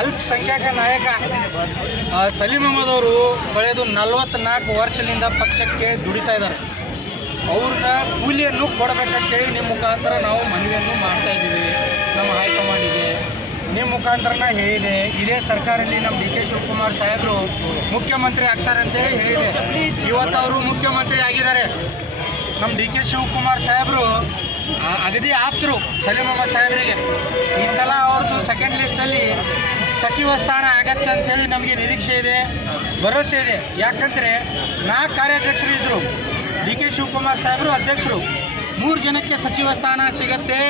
ಅಲ್ಪಸಂಖ್ಯಾತ ನಾಯಕ ಸಲೀಂ ಅಹಮದ್ ಅವರು ಕಳೆದು 44 ವರ್ಷದಿಂದ ಪಕ್ಷಕ್ಕೆ ದುಡಿತಾ ಇದ್ದಾರೆ. ಅವ್ರನ್ನ ಕೂಲಿಯನ್ನು ಕೊಡಬೇಕಂತೇಳಿ ನಿಮ್ಮ ಮುಖಾಂತರ ನಾವು ಮನವಿಯನ್ನು ಮಾಡ್ತಾಯಿದ್ದೀವಿ. ನಮ್ಮ ಹೈಕಮಾಂಡಿಗೆ ನಿಮ್ಮ ಮುಖಾಂತರನ ಹೇಳಿದೆ. ಇದೇ ಸರ್ಕಾರದಲ್ಲಿ ನಮ್ಮ ಡಿ ಕೆ ಶಿವಕುಮಾರ್ ಸಾಹೇಬರು ಮುಖ್ಯಮಂತ್ರಿ ಆಗ್ತಾರೆ ಅಂತೇಳಿ ಹೇಳಿದೆ. ಇವತ್ತು ಅವರು ಮುಖ್ಯಮಂತ್ರಿ ಆಗಿದ್ದಾರೆ. ನಮ್ಮ ಡಿ ಕೆ ಶಿವಕುಮಾರ್ ಸಾಹೇಬರು ಅಗದಿ ಆಪ್ತರು ಸಲೀಂ ಅಹಮದ್ ಸಾಹೇಬರಿಗೆ. ಈ ಸಲ ಅವ್ರದ್ದು ಸೆಕೆಂಡ್ ಲಿಸ್ಟಲ್ಲಿ ಸಚಿವ ಸ್ಥಾನ ಆಗತ್ತೆ ಅಂಥೇಳಿ ನಮಗೆ ನಿರೀಕ್ಷೆ ಇದೆ, ಭರವಸೆ ಇದೆ. ಯಾಕಂದರೆ 4 ಕಾರ್ಯಾಧ್ಯಕ್ಷರು ಇದ್ದರು, ಡಿ ಕೆ ಶಿವಕುಮಾರ್ ಸಾಹೇಬರು ಅಧ್ಯಕ್ಷರು. 3 ಜನಕ್ಕೆ ಸಚಿವ ಸ್ಥಾನ ಸಿಗತ್ತೆ.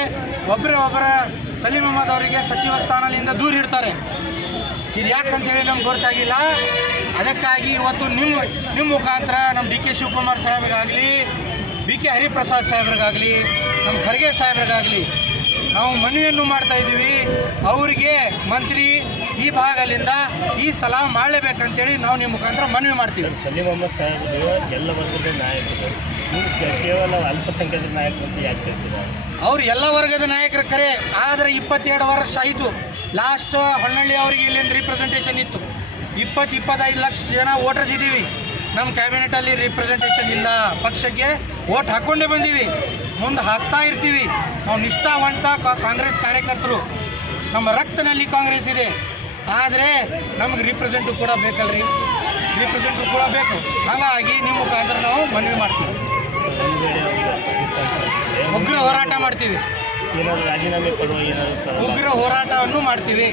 ಒಬ್ಬರ ಸಲೀಂ ಅಹಮದ್ ಅವರಿಗೆ ಸಚಿವ ಸ್ಥಾನದಿಂದ ದೂರ ಇಡ್ತಾರೆ. ಇದು ಯಾಕಂತೇಳಿ ನಮ್ಗೆ ಗೊತ್ತಾಗಿಲ್ಲ. ಅದಕ್ಕಾಗಿ ಇವತ್ತು ನಿಮ್ಮ ಮುಖಾಂತರ ನಮ್ಮ ಡಿ ಕೆ ಶಿವಕುಮಾರ್ ಸಾಹೇಬ್ರಿಗಾಗಲಿ, ಬಿ ಕೆ ಹರಿಪ್ರಸಾದ್ ಸಾಹೇಬ್ರಿಗಾಗಲಿ, ನಮ್ಮ ಖರ್ಗೆ ಸಾಹೇಬ್ರಿಗಾಗಲಿ ನಾವು ಮನವಿಯನ್ನು ಮಾಡ್ತಾಯಿದ್ದೀವಿ. ಅವರಿಗೆ ಮಂತ್ರಿ ಈ ಭಾಗದಿಂದ ಈ ಸಲ ಮಾಡಲೇಬೇಕಂತೇಳಿ ನಾವು ನಿಮ್ಮ ಮುಖಾಂತರ ಮನವಿ ಮಾಡ್ತೀವಿ. ಸಲೀಂ ಅಹಮದ್ ಸಾಹೇಬರು ಎಲ್ಲ ವರ್ಗದ ನಾಯಕರು, ಕೇವಲ ಅಲ್ಪಸಂಖ್ಯಾತರ ನಾಯಕರು ಅಂತ ಯಾಕೆ ಹೇಳ್ತಿದ್ದಾರೆ? ಅವರು ಎಲ್ಲ ವರ್ಗದ ನಾಯಕರ ಕರೆ. ಆದರೆ 22 ವರ್ಷ ಆಯಿತು. ಲಾಸ್ಟ್ ಹೊನ್ನಳ್ಳಿ ಅವರಿಗೆ ಇಲ್ಲಿಂದ ರಿಪ್ರೆಸೆಂಟೇಷನ್ ಇತ್ತು. 20-25 ಲಕ್ಷ ಜನ ವೋಟರ್ಸ್ ಇದ್ದೀವಿ. ನಮ್ಮ ಕ್ಯಾಬಿನೆಟಲ್ಲಿ ರಿಪ್ರೆಸೆಂಟೇಷನ್ ಇಲ್ಲ. ಪಕ್ಷಕ್ಕೆ ವೋಟ್ ಹಾಕ್ಕೊಂಡೇ ಬಂದೀವಿ, ಮುಂದೆ ಹಾಕ್ತಾ ಇರ್ತೀವಿ. ನಾವು ನಿಷ್ಠಾವಂತ ಕಾಂಗ್ರೆಸ್ ಕಾರ್ಯಕರ್ತರು. ನಮ್ಮ ರಕ್ತನಲ್ಲಿ ಕಾಂಗ್ರೆಸ್ ಇದೆ. ಆದರೆ ನಮಗೆ ರಿಪ್ರೆಸೆಂಟು ಕೂಡ ಬೇಕಲ್ರಿ, ರಿಪ್ರೆಸೆಂಟು ಕೂಡ ಬೇಕು. ಹಾಗಾಗಿ ನಿಮ್ಮ ಮುಖಾಂತರ ನಾವು ಮನವಿ ಮಾಡ್ತೀವಿ. ಉಗ್ರ ಹೋರಾಟ ಮಾಡ್ತೀವಿ, ರಾಜೀನಾಮೆ ಕೊಡುವ ಏನಾದರೂ ಉಗ್ರ ಹೋರಾಟವನ್ನು ಮಾಡ್ತೀವಿ.